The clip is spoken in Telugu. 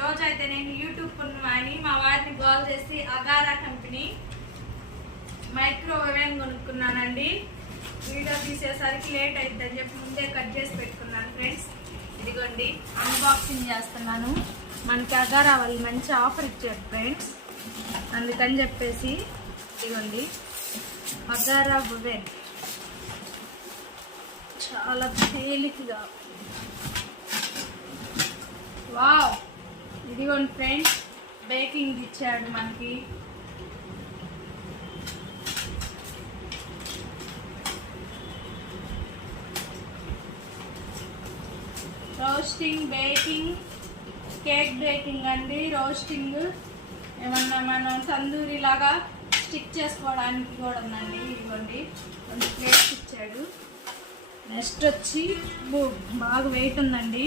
రోజు అయితే నేను యూట్యూబ్ కొనుమని మా వారిని కాల్ చేసి అగారా కంపెనీ మైక్రోవేవ్ కొనుక్కున్నానండి. వీడియో తీసేసరికి లేట్ అవుతుందని చెప్పి ముందే కట్ చేసి పెట్టుకున్నాను ఫ్రెండ్స్. ఇదిగోండి అన్బాక్సింగ్ చేస్తున్నాను. మనకి అగారా వాళ్ళు మంచి ఆఫర్ ఇచ్చారు ఫ్రెండ్స్, అందుకని చెప్పేసి ఇదిగోండి అగారా ఓవెన్ చాలా తేలికగా. వావ్, ఇదిగోండి ఫ్రెండ్స్ బేకింగ్ ఇచ్చాడు మనకి. రోస్టింగ్, బేకింగ్, కేక్ బేకింగ్ అండి. రోస్టింగ్ ఏమన్నా మనం తందూరి లాగా స్టిక్ చేసుకోవడానికి కూడా ఉందండి. ఇదిగోండి కొన్ని ప్లేట్స్ ఇచ్చాడు. నెక్స్ట్ వచ్చి బాగా వెయిట్ ఉందండి.